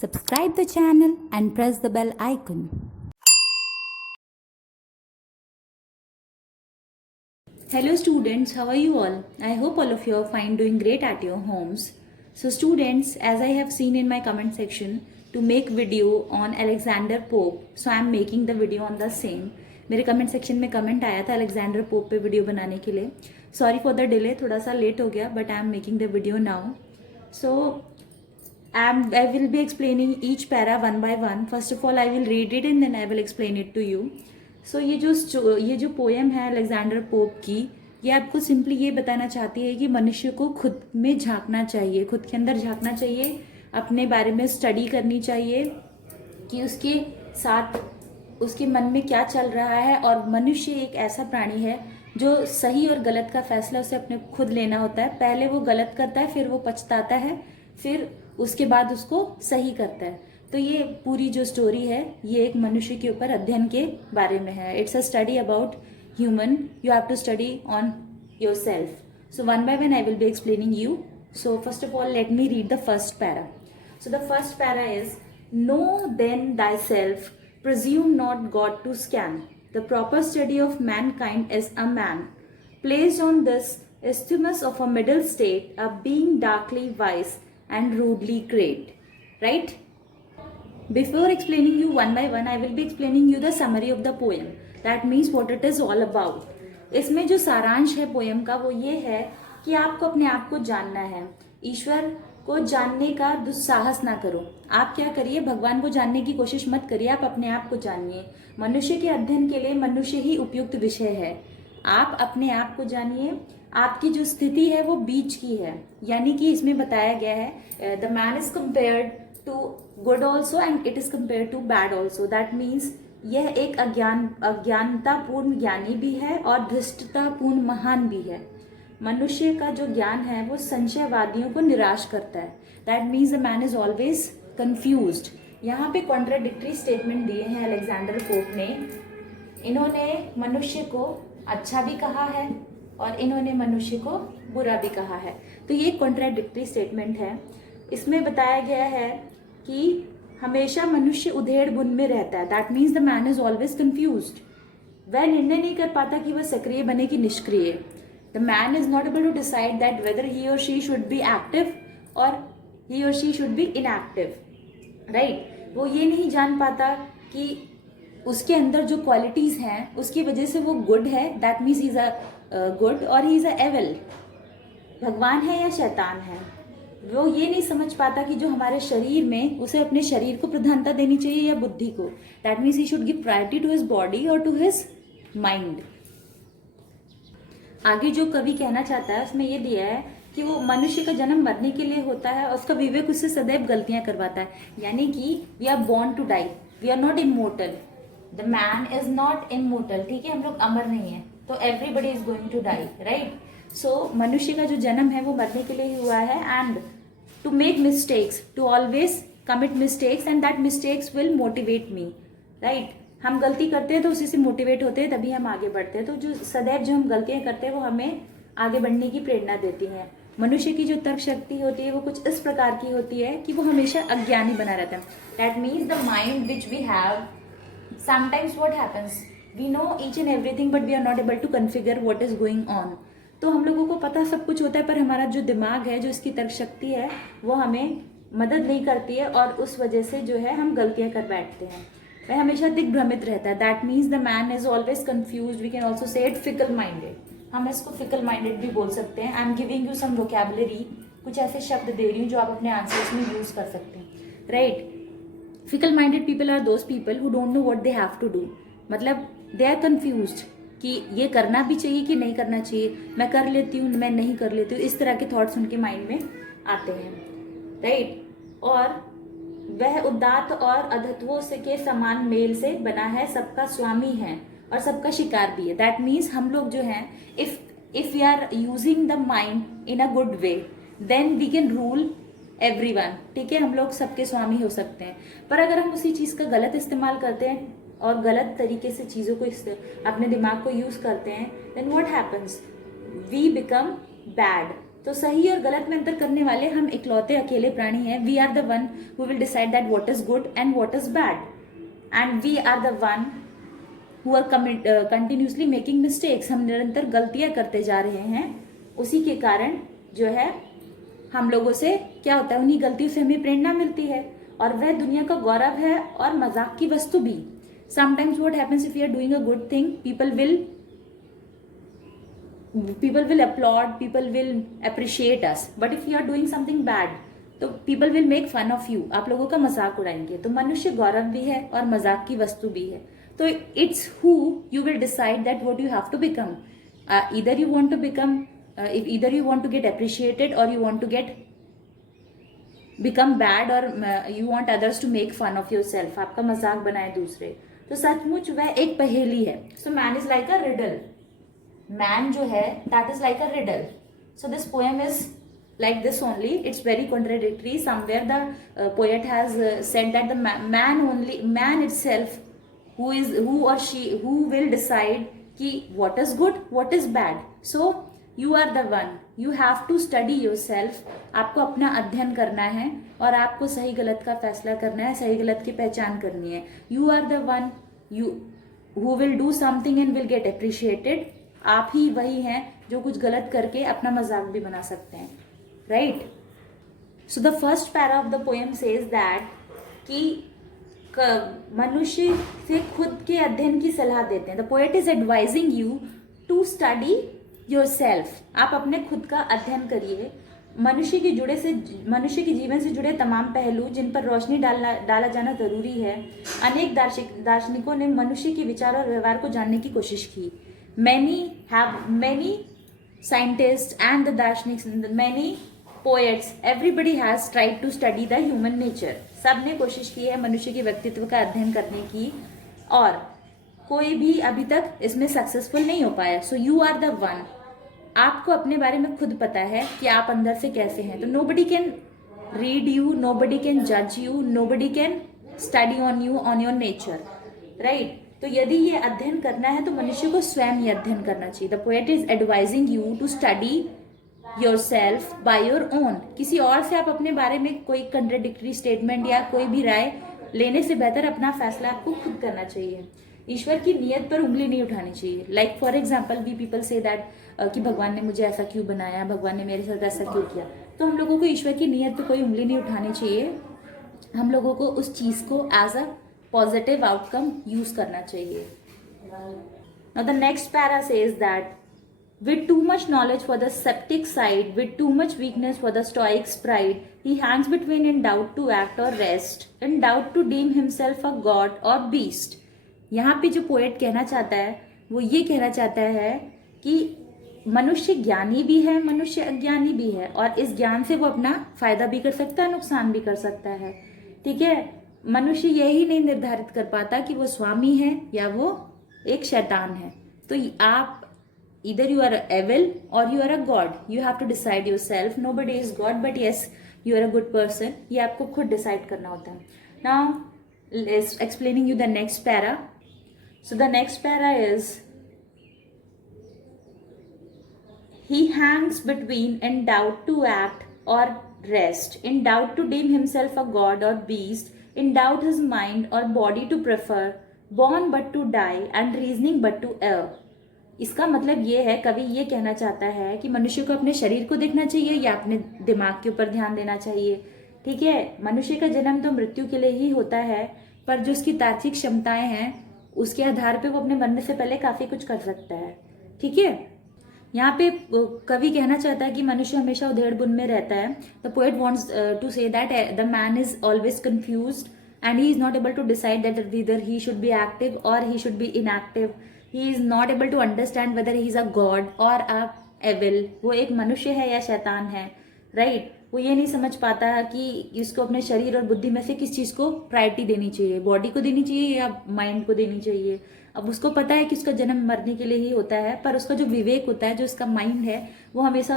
Subscribe the channel and press the bell icon. Hello students, how are you all? I hope all of you are fine, doing great at your homes. So students, as I have seen in my comment section to make video on Alexander Pope, so I am making the video on the same. मेरे comment section में comment आया था Alexander pope पे video बनाने के लिए. Sorry for the delay, थोड़ा सा लेट हो गया, but I am making the video now. So I will be explaining each para one by one. First of all, I will read it and then I will explain it to you. So ये जो poem है Alexander pope की, ये आपको simply ये बताना चाहती है कि मनुष्य को खुद में झांकना चाहिए, खुद के अंदर झांकना चाहिए, अपने बारे में स्टडी करनी चाहिए कि उसके साथ उसके मन में क्या चल रहा है. और मनुष्य एक ऐसा प्राणी है जो सही और गलत का फैसला उसे अपने खुद लेना होता है. पहले वो गलत करता है, फिर वो पछताता है, फिर उसके बाद उसको सही करता है. तो ये पूरी जो स्टोरी है ये एक मनुष्य के ऊपर अध्ययन के बारे में है. It's a study about human. You have to study on your self. So one by one I will be explaining you. So first of all let me read the first para. So the first para is know then thy self, presume not God to scan. The proper study of mankind is a man, placed on this isthmus of a middle state, a being darkly wise and rudely great. Right? Before explaining you one by one, I will be explaining you the summary of the poem. That means what it is all about. इसमें जो सारांश है poem का वो ये है कि आपको अपने आप को जानना है. ईश्वर को जानने का दुस्साहस ना करो. आप क्या करिए, भगवान को जानने की कोशिश मत करिए, आप अपने आप को जानिए. मनुष्य के अध्ययन के लिए मनुष्य ही उपयुक्त विषय है. आप अपने आप को जानिए. आपकी जो स्थिति है वो बीच की है, यानी कि इसमें बताया गया है the man is compared to good also and it is compared to bad also. That means यह एक अज्ञानतापूर्ण ज्ञानी भी है और धृष्टतापूर्ण महान भी है. मनुष्य का जो ज्ञान है वो संशयवादियों को निराश करता है. That means the man is always confused. यहाँ पे कॉन्ट्राडिक्टरी स्टेटमेंट दिए हैं अलेक्जेंडर पोप ने. इन्होंने मनुष्य को अच्छा भी कहा है और इन्होंने मनुष्य को बुरा भी कहा है. तो ये कॉन्ट्राडिक्टरी स्टेटमेंट है. इसमें बताया गया है कि हमेशा मनुष्य उधेड़ बुन में रहता है. That means the man is always confused. वह निर्णय नहीं कर पाता कि वह सक्रिय बने कि निष्क्रिय. The man is not able to decide that whether he or she should be active or he or she should be inactive. Right? वो ये नहीं जान पाता कि उसके अंदर जो क्वालिटीज हैं उसकी वजह से वो गुड है. That means he is a good और ही इज अ एविल. भगवान है या शैतान है. वो ये नहीं समझ पाता कि जो हमारे शरीर में उसे अपने शरीर को प्रधानता देनी चाहिए या बुद्धि को. That means he should give priority to his body और टू हिज माइंड. आगे जो कवि कहना चाहता है उसमें ये दिया है कि वो मनुष्य का जन्म मरने के लिए होता है और उसका विवेक उससे सदैव गलतियां करवाता है. यानी कि we are born to die, we are not immortal. The man is not immortal. ठीक है, हम लोग अमर नहीं है. तो everybody is going to die. Right? So मनुष्य का जो जन्म है वो मरने के लिए ही हुआ है. And to make mistakes, to always commit mistakes and that mistakes will motivate me. Right? हम गलती करते हैं तो उसी से मोटिवेट होते हैं, तभी हम आगे बढ़ते हैं. तो जो सदैव जो हम गलतियां करते हैं वो हमें आगे बढ़ने की प्रेरणा देती हैं. मनुष्य की जो तर्क शक्ति होती है वो कुछ इस प्रकार की होती है कि वो हमेशा अज्ञानी बना रहता है. That means the mind which we have, sometimes what happens, we know each and everything but we are not able to configure what is going on. तो हम लोगों को पता सब कुछ होता है पर हमारा जो दिमाग है, जो इसकी तर्क शक्ति है, वो हमें मदद नहीं करती है और उस वजह से जो है हम गलतियां कर बैठते हैं. वह हमेशा दिग्भ्रमित रहता है. That means the man is always confused. We can also say it fickle minded. हम इसको फिकल माइंडेड भी बोल सकते हैं. I am giving you some vocabulary. कुछ ऐसे शब्द दे रही हूँ जो आप अपने आंसर्स में यूज कर सकते हैं. Right? Fickle minded people are those people who don't know what they have to do. मतलब दे आर कंफ्यूज्ड कि ये करना भी चाहिए कि नहीं करना चाहिए. मैं कर लेती हूँ, मैं नहीं कर लेती हूँ. इस तरह के थॉट्स उनके माइंड में आते हैं. राइट? और वह उदात्त और अधत्वों से के समान मेल से बना है, सबका स्वामी है और सबका शिकार भी है. दैट मीन्स हम लोग जो हैं, if we are using the mind in a good way then we can rule everyone. ठीक है, हम लोग सबके स्वामी हो सकते हैं. पर अगर हम उसी चीज का गलत इस्तेमाल करते हैं और गलत तरीके से चीजों को अपने दिमाग को यूज करते हैं, then what happens, we become bad. तो सही और गलत में अंतर करने वाले हम इकलौते अकेले प्राणी हैं. We are the one who will decide that what is good and what is bad, and we are the one who are continuously making mistakes. हम निरंतर गलतियां करते जा रहे हैं. उसी के कारण जो है हम लोगों से क्या होता है, उन्हीं गलतियों से हमें प्रेरणा मिलती है और वह दुनिया का गौरव है और मजाक की वस्तु भी. Sometimes what happens if you are doing a good thing, people will applaud, people will appreciate us, but if you are doing something bad, तो people will make fun of you, आप लोगों का मजाक उड़ाएंगे. तो मनुष्य गौरव भी है और मजाक की वस्तु भी है. तो it's who you will decide that what you have to become. Either you want to become, either you want to get appreciated or you want to become bad, or you want others to make fun of yourself. आपका मजाक बनाए दूसरे. तो सचमुच वह एक पहेली है. So man is like a riddle. Man जो है that is like a riddle. So this poem is like this only. It's very contradictory. Somewhere the poet has said that the man itself who or she who will decide कि what is good, what is bad. So you are the one. You have to study yourself. आपको अपना अध्ययन करना है और आपको सही गलत का फैसला करना है, सही गलत की पहचान करनी है. You are the one who will do something and will get appreciated. आप ही वही हैं जो कुछ गलत करके अपना मजाक भी बना सकते हैं, right. So the first para of the poem says that कि मनुष्य से खुद के अध्ययन की सलाह देते हैं. The poet is advising you to study yourself. आप अपने खुद का अध्ययन करिए. मनुष्य के जीवन से जुड़े तमाम पहलू जिन पर रोशनी डाला जाना जरूरी है. अनेक दार्शनिकों ने मनुष्य के विचार और व्यवहार को जानने की कोशिश की. Many scientists and the darshaniks, many poets, everybody has tried to study the human nature. सबने कोशिश की है मनुष्य के व्यक्तित्व का अध्ययन करने की और कोई भी अभी तक इसमें सक्सेसफुल नहीं हो पाया. So you are the one. आपको अपने बारे में खुद पता है कि आप अंदर से कैसे हैं. तो nobody can read you, nobody can judge you, nobody can study on you, on your nature, right? तो यदि ये अध्ययन करना है तो मनुष्य को स्वयं ही अध्ययन करना चाहिए. The poet is advising you to study yourself by your own. किसी और से आप अपने बारे में कोई कंट्राडिक्टरी स्टेटमेंट या कोई भी राय लेने से बेहतर अपना फैसला आपको खुद करना चाहिए. ईश्वर की नियत पर उंगली नहीं उठानी चाहिए. Like for example we people say that कि भगवान ने मुझे ऐसा क्यों बनाया, भगवान ने मेरे साथ ऐसा क्यों किया. तो हम लोगों को ईश्वर की नियत पर कोई उंगली नहीं उठानी चाहिए. हम लोगों को उस चीज को as a positive outcome use करना चाहिए. Now the next para says that with too much knowledge for the skeptic side, with too much weakness for the stoic's pride, he hangs between in doubt to act or rest, in doubt to deem himself a god or beast. यहाँ पे जो poet कहना चाहता है वो ये कहना चाहता है कि मनुष्य ज्ञानी भी है, मनुष्य अज्ञानी भी है और इस ज्ञान से वो अपना फायदा भी कर सकता है, नुकसान भी कर सकता है. ठीक है. मनुष्य यही नहीं निर्धारित कर पाता कि वो स्वामी है या वो एक शैतान है. तो आप either you are evil or you are a god. You have to decide yourself. Nobody is God, but yes, you are a good person. ये आपको खुद डिसाइड करना होता है. Now, let's explaining you the next para. So the next para is he hangs between in doubt to act or rest, in doubt to deem himself a god or beast, in doubt his mind or body to prefer, born but to die and reasoning but to err. इसका मतलब ये है, कवि ये कहना चाहता है कि मनुष्य को अपने शरीर को देखना चाहिए या अपने दिमाग के ऊपर ध्यान देना चाहिए. ठीक है. मनुष्य का जन्म तो मृत्यु के लिए ही होता है, पर जो उसकी तार्किक क्षमताएं हैं उसके आधार पे वो अपने मरने से पहले काफी कुछ कर सकता है. ठीक है. यहाँ पे कवि कहना चाहता है कि मनुष्य हमेशा उधेड़ बुन में रहता है. The poet wants to say that the man is always confused and he is not able to decide that whether he should be active or he should be inactive. He is not able to understand whether he is a god or a evil. वो एक मनुष्य है या शैतान है, right. वो ये नहीं समझ पाता है कि उसको अपने शरीर और बुद्धि में से किस चीज को प्रायोरिटी देनी चाहिए, बॉडी को देनी चाहिए या माइंड को देनी चाहिए. अब उसको पता है कि उसका जन्म मरने के लिए ही होता है, पर उसका जो विवेक होता है, जो उसका माइंड है, वो हमेशा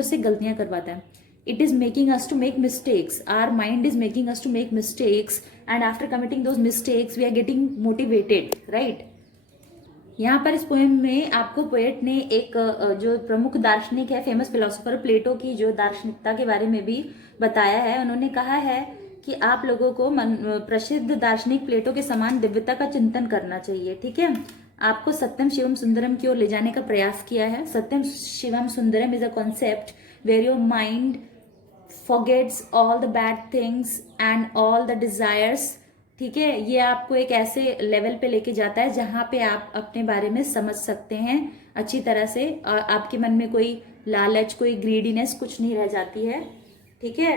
उससे गलतियां करवाता है. It is making us to make mistakes. Our mind is making us to make mistakes, and after committing those mistakes, we are getting motivated, right? यहाँ पर इस पोएम में आपको पोएट ने एक जो प्रमुख दार्शनिक है, फेमस फिलोसोफर प्लेटो की जो दार्शनिकता के बारे में भी बताया है। उन्होंने कहा है कि आप लोगों को प्रसिद्ध दार्शनिक प्लेटो के समान दिव्यता का चिंतन करना चाहिए। ठीक है, आपको सत्यम शिवम सुंदरम की ओर ले जाने का प्रयास किया है। Satyam Shivam Sundaram is a concept where your mind forgets all the bad things and all the desires। ठीक है, ये आपको एक ऐसे लेवल पे लेके जाता है जहां पे आप अपने बारे में समझ सकते हैं अच्छी तरह से, और आपके मन में कोई लालच, कोई ग्रीडीनेस कुछ नहीं रह जाती है। ठीक है,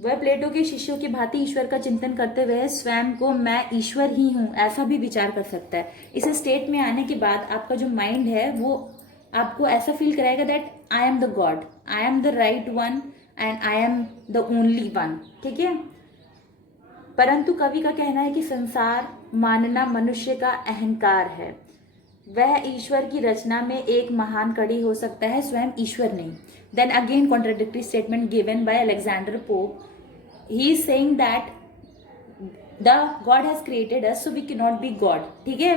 वह प्लेटो के शिष्यों की भांति ईश्वर का चिंतन करते हुए स्वयं को मैं ईश्वर ही हूं ऐसा भी विचार कर सकता है। इस स्टेट में आने के बाद आपका जो माइंड है वो आपको ऐसा फील कराएगा that I am the God, I am the right one and I am the only one. ठीक है, परंतु कवि का कहना है कि संसार मानना मनुष्य का अहंकार है। वह ईश्वर की रचना में एक महान कड़ी हो सकता है, स्वयं ईश्वर नहीं। Then again contradictory statement given by Alexander Pope. He is saying that the god has created us so we can not be god. ठीक है,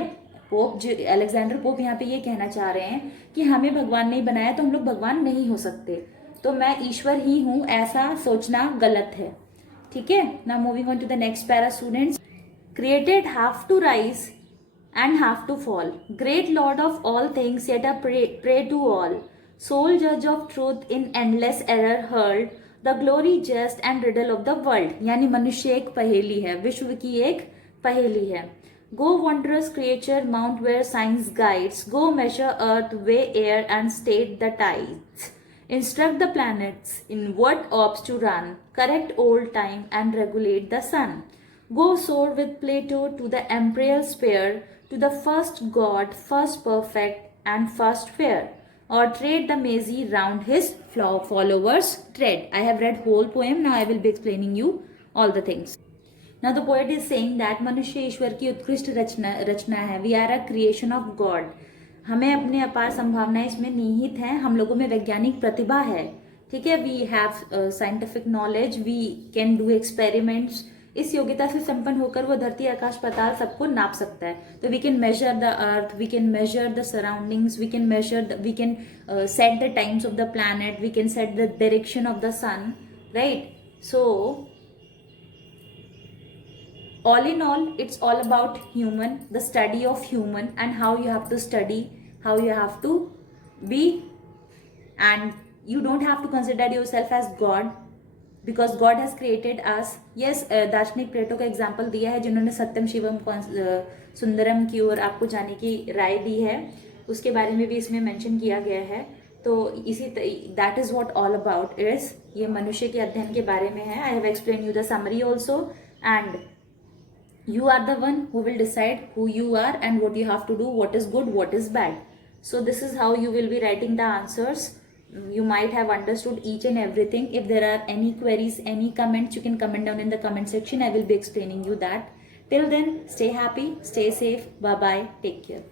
पोप जो अलेक्जेंडर पोप यहाँ पे ये कहना चाह रहे हैं कि हमें भगवान नहीं बनाया तो हम लोग भगवान नहीं हो सकते, तो मैं ईश्वर ही हूं ऐसा सोचना गलत है। ठीक है, now moving on to the next para students. Created have to rise and have to fall. Great Lord of all things, yet a prey to all. Sole judge of truth in endless error hurled. The glory just and riddle of the world. यानी मनुष्य एक पहेली है, विश्व की एक पहेली है। Go wondrous creature, mount where science guides. Go measure earth, weigh air and state the tides. Instruct the planets in what orbs to run. Correct old time and regulate the sun. Go soar with Plato to the imperial sphere, to the first god, first perfect and first fair, or tread the mazy round his followers tread. I have read whole poem, now I will be explaining you all the things. Now the poet is saying that मनुष्य ईश्वर की उत्कृष्ट रचना है। We are a creation of God. हमें अपने अपार संभावनाएं इसमें निहित हैं, हम लोगों में वैज्ञानिक प्रतिभा है। ठीक है, we have scientific knowledge, we can do experiments. इस योग्यता से संपन्न होकर वो धरती, आकाश, पाताल सबको नाप सकता है। तो we can measure the earth, we can measure the surroundings, we can measure, we can set the times of the planet, we can set the direction of the sun, right. So all in all, it's all about human, the study of human and how you have to study, how you have to be, and you don't have to consider yourself as God because God has created us. Yes, दार्शनिक प्लेटो का example दिया है जिन्होंने सत्यम शिवम सुंदरम की ओर आपको जाने की राय दी है, उसके बारे में भी इसमें मेंशन किया गया है। तो इसी that is what all about is, ये मनुष्य के अध्ययन के बारे में है। I have explain you the summary also, and you are the one who will decide who you are and what you have to do, what is good, what is bad. So this is how you will be writing the answers. You might have understood each and everything. If there are any queries, any comments, you can comment down in the comment section. I will be explaining you that. Till then, stay happy, stay safe. Bye bye, take care.